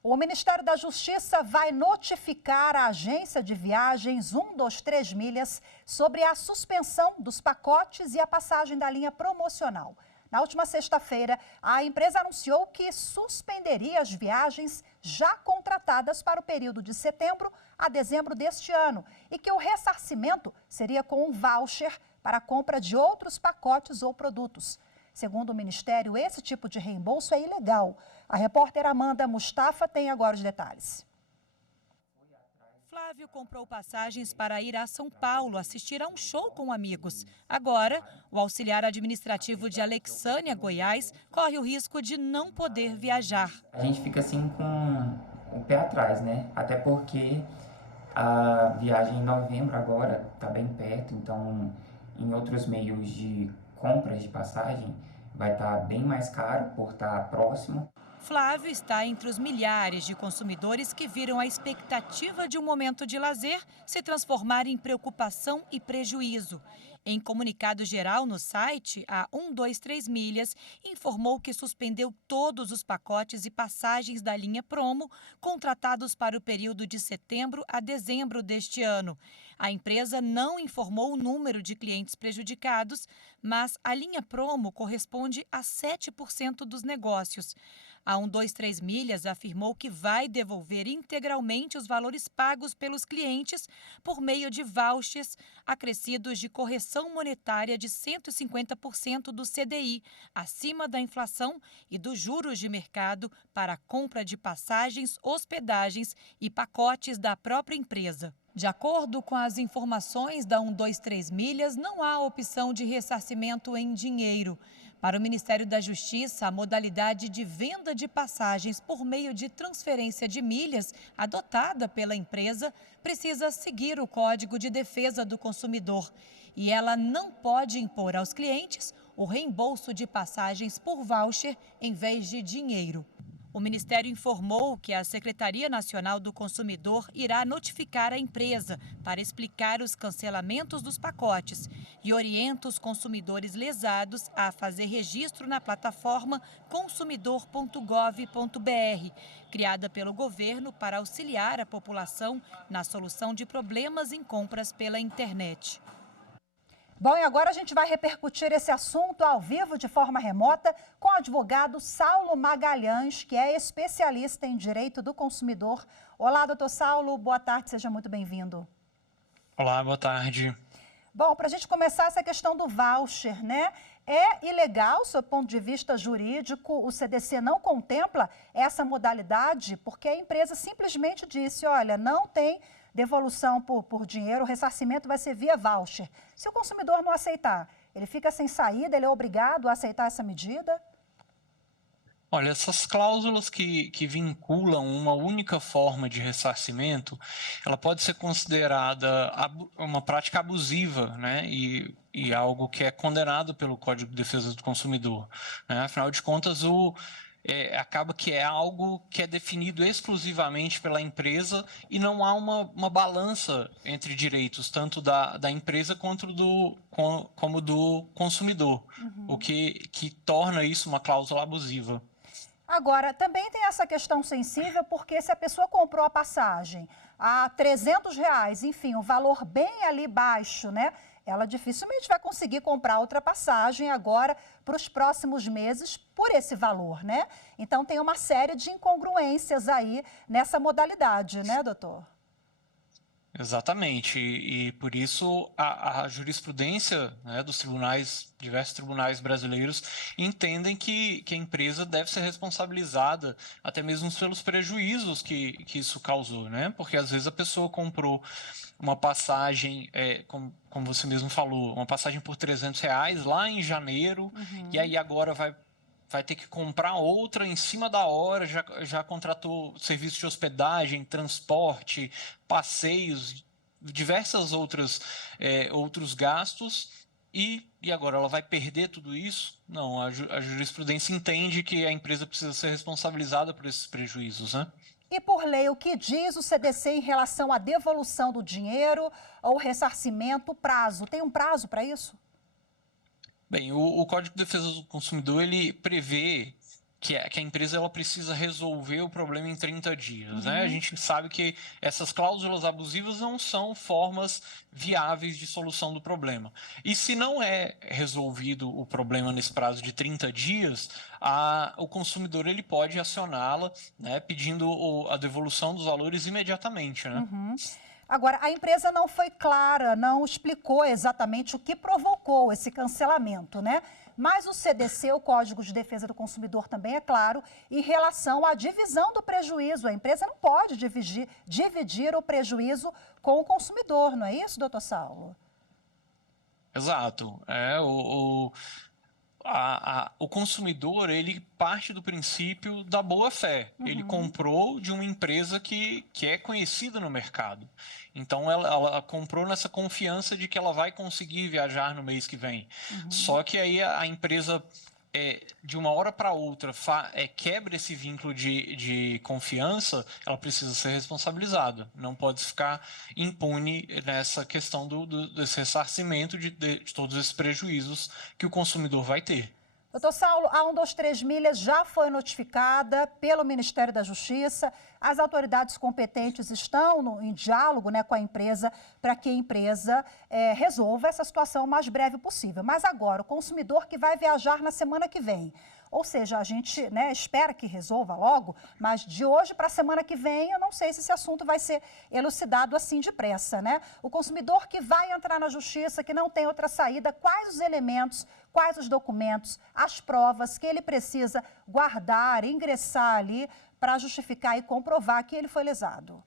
O Ministério da Justiça vai notificar a agência de viagens 123 Milhas sobre a suspensão dos pacotes e a passagem da linha promocional. Na última sexta-feira, a empresa anunciou que suspenderia as viagens já contratadas para o período de setembro a dezembro deste ano e que o ressarcimento seria com um voucher para a compra de outros pacotes ou produtos. Segundo o Ministério, esse tipo de reembolso é ilegal. A repórter Amanda Mustafa tem agora os detalhes. Flávio comprou passagens para ir a São Paulo assistir a um show com amigos. Agora, o auxiliar administrativo de Alexânia, Goiás, corre o risco de não poder viajar. A gente fica assim com o pé atrás, né? Até porque a viagem em novembro agora está bem perto, então em outros meios de compras de passagem vai estar bem mais caro por estar próximo. Flávio está entre os milhares de consumidores que viram a expectativa de um momento de lazer se transformar em preocupação e prejuízo. Em comunicado geral no site, a 123 Milhas informou que suspendeu todos os pacotes e passagens da linha Promo contratados para o período de setembro a dezembro deste ano. A empresa não informou o número de clientes prejudicados, mas a linha Promo corresponde a 7% dos negócios. A 123 Milhas afirmou que vai devolver integralmente os valores pagos pelos clientes por meio de vouchers acrescidos de correção monetária de 150% do CDI, acima da inflação e dos juros de mercado para a compra de passagens, hospedagens e pacotes da própria empresa. De acordo com as informações da 123 Milhas, não há opção de ressarcimento em dinheiro. Para o Ministério da Justiça, a modalidade de venda de passagens por meio de transferência de milhas adotada pela empresa precisa seguir o Código de Defesa do Consumidor e ela não pode impor aos clientes o reembolso de passagens por voucher em vez de dinheiro. O Ministério informou que a Secretaria Nacional do Consumidor irá notificar a empresa para explicar os cancelamentos dos pacotes e orienta os consumidores lesados a fazer registro na plataforma consumidor.gov.br, criada pelo governo para auxiliar a população na solução de problemas em compras pela internet. Bom, e agora a gente vai repercutir esse assunto ao vivo de forma remota com o advogado Saulo Magalhães, que é especialista em direito do consumidor. Olá, doutor Saulo, boa tarde, seja muito bem-vindo. Olá, boa tarde. Bom, para a gente começar essa questão do voucher, né? É ilegal, do ponto de vista jurídico, o CDC não contempla essa modalidade porque a empresa simplesmente disse, olha, não tem devolução por dinheiro, o ressarcimento vai ser via voucher. Se o consumidor não aceitar, ele fica sem saída, ele é obrigado a aceitar essa medida? Olha, essas cláusulas que vinculam uma única forma de ressarcimento, ela pode ser considerada uma prática abusiva, né? E algo que é condenado pelo Código de Defesa do Consumidor, né? Afinal de contas, acaba que é algo que é definido exclusivamente pela empresa e não há uma balança entre direitos, tanto da empresa como do consumidor, o que torna isso uma cláusula abusiva. Agora, também tem essa questão sensível, porque se a pessoa comprou a passagem a R$ 300, enfim, um valor bem ali baixo, né? Ela dificilmente vai conseguir comprar outra passagem agora para os próximos meses por esse valor, né? Então, tem uma série de incongruências aí nessa modalidade, né, doutor? Exatamente, e por isso a jurisprudência, né, dos diversos tribunais brasileiros entendem que a empresa deve ser responsabilizada até mesmo pelos prejuízos que isso causou, né? Porque às vezes a pessoa comprou uma passagem, como você mesmo falou, uma passagem por R$ 300 lá em janeiro, e aí agora vai ter que comprar outra em cima da hora, já contratou serviço de hospedagem, transporte, passeios, diversas outros gastos, e agora ela vai perder tudo isso? Não, a jurisprudência entende que a empresa precisa ser responsabilizada por esses prejuízos, né? E por lei, o que diz o CDC em relação à devolução do dinheiro ou ressarcimento, o prazo? Tem um prazo para isso? Bem, o Código de Defesa do Consumidor, ele prevê que a empresa ela precisa resolver o problema em 30 dias, né? A gente sabe que essas cláusulas abusivas não são formas viáveis de solução do problema. E se não é resolvido o problema nesse prazo de 30 dias, o consumidor ele pode acioná-la, né, pedindo a devolução dos valores imediatamente, né? Agora, a empresa não foi clara, não explicou exatamente o que provocou esse cancelamento, né? Mas o CDC, o Código de Defesa do Consumidor, também é claro em relação à divisão do prejuízo. A empresa não pode dividir o prejuízo com o consumidor, não é isso, doutor Saulo? Exato. O consumidor, ele parte do princípio da boa-fé. Ele comprou de uma empresa que é conhecida no mercado. Então, ela comprou nessa confiança de que ela vai conseguir viajar no mês que vem. Só que aí a empresa, de uma hora para outra, quebra esse vínculo de confiança, ela precisa ser responsabilizada. Não pode ficar impune nessa questão desse ressarcimento de todos esses prejuízos que o consumidor vai ter. Doutor Saulo, a 123 Milhas já foi notificada pelo Ministério da Justiça. As autoridades competentes estão em diálogo, né, com a empresa para que a empresa resolva essa situação o mais breve possível. Mas agora, o consumidor que vai viajar na semana que vem, ou seja, a gente, né, espera que resolva logo, mas de hoje para a semana que vem, eu não sei se esse assunto vai ser elucidado assim depressa, né? O consumidor que vai entrar na justiça, que não tem outra saída, quais os elementos, quais os documentos, as provas que ele precisa guardar, ingressar ali para justificar e comprovar que ele foi lesado?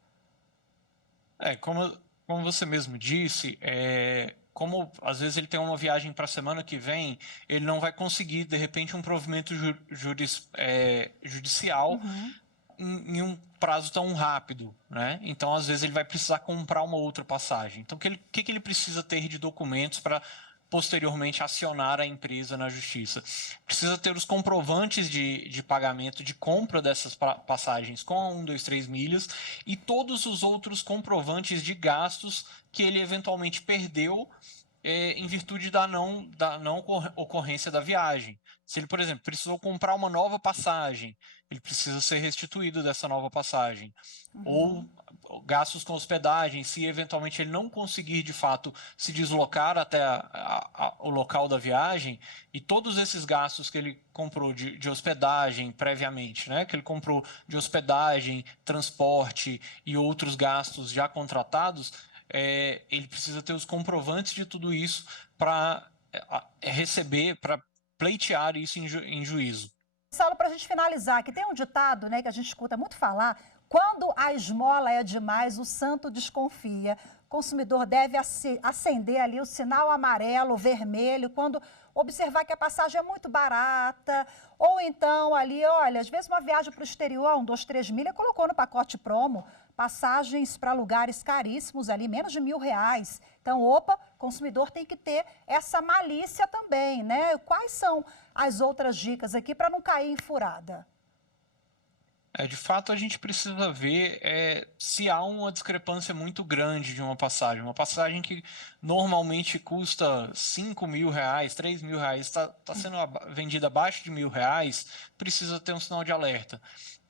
Como você mesmo disse, como às vezes ele tem uma viagem para a semana que vem, ele não vai conseguir, de repente, um provimento judicial em um prazo tão rápido, né? Então, às vezes, ele vai precisar comprar uma outra passagem. Então, o que ele precisa ter de documentos para posteriormente acionar a empresa na justiça? Precisa ter os comprovantes de pagamento de compra dessas passagens com a 123 Milhas e todos os outros comprovantes de gastos que ele eventualmente perdeu em virtude da não ocorrência da viagem. Se ele, por exemplo, precisou comprar uma nova passagem, ele precisa ser restituído dessa nova passagem. Ou gastos com hospedagem, se eventualmente ele não conseguir, de fato, se deslocar até o local da viagem, e todos esses gastos que ele comprou de hospedagem previamente, né, que ele comprou de hospedagem, transporte e outros gastos já contratados, ele precisa ter os comprovantes de tudo isso para receber, para pleitear isso em juízo. Saulo, para a gente finalizar, que tem um ditado, né, que a gente escuta muito falar: quando a esmola é demais, o santo desconfia. O consumidor deve acender ali o sinal amarelo, vermelho, quando observar que a passagem é muito barata, ou então ali, olha, às vezes uma viagem para o exterior, 123 Milhas, colocou no pacote promo passagens para lugares caríssimos ali, menos de R$1.000. Então, opa, o consumidor tem que ter essa malícia também, né? Quais são as outras dicas aqui para não cair em furada? De fato, a gente precisa ver se há uma discrepância muito grande de uma passagem que normalmente custa R$5.000, R$3.000, está sendo vendida abaixo de R$1.000, precisa ter um sinal de alerta.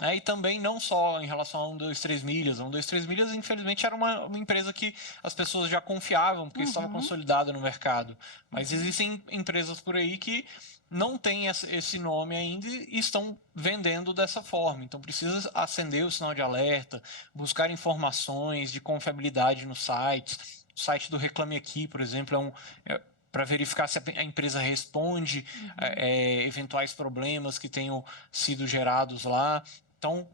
E também não só em relação a 123 Milhas. A 123 Milhas, infelizmente, era uma empresa que as pessoas já confiavam, porque estava consolidada no mercado. Mas existem empresas por aí que não têm esse nome ainda e estão vendendo dessa forma. Então, precisa acender o sinal de alerta, buscar informações de confiabilidade nos sites. O site do Reclame Aqui, por exemplo, para verificar se a empresa responde eventuais problemas que tenham sido gerados lá. Então,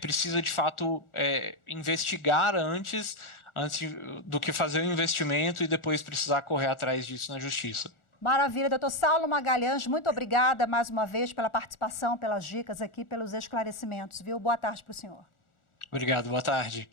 precisa, de fato, investigar antes do que fazer o investimento e depois precisar correr atrás disso na justiça. Maravilha, doutor Saulo Magalhães, muito obrigada mais uma vez pela participação, pelas dicas aqui, pelos esclarecimentos, viu? Boa tarde para o senhor. Obrigado, boa tarde.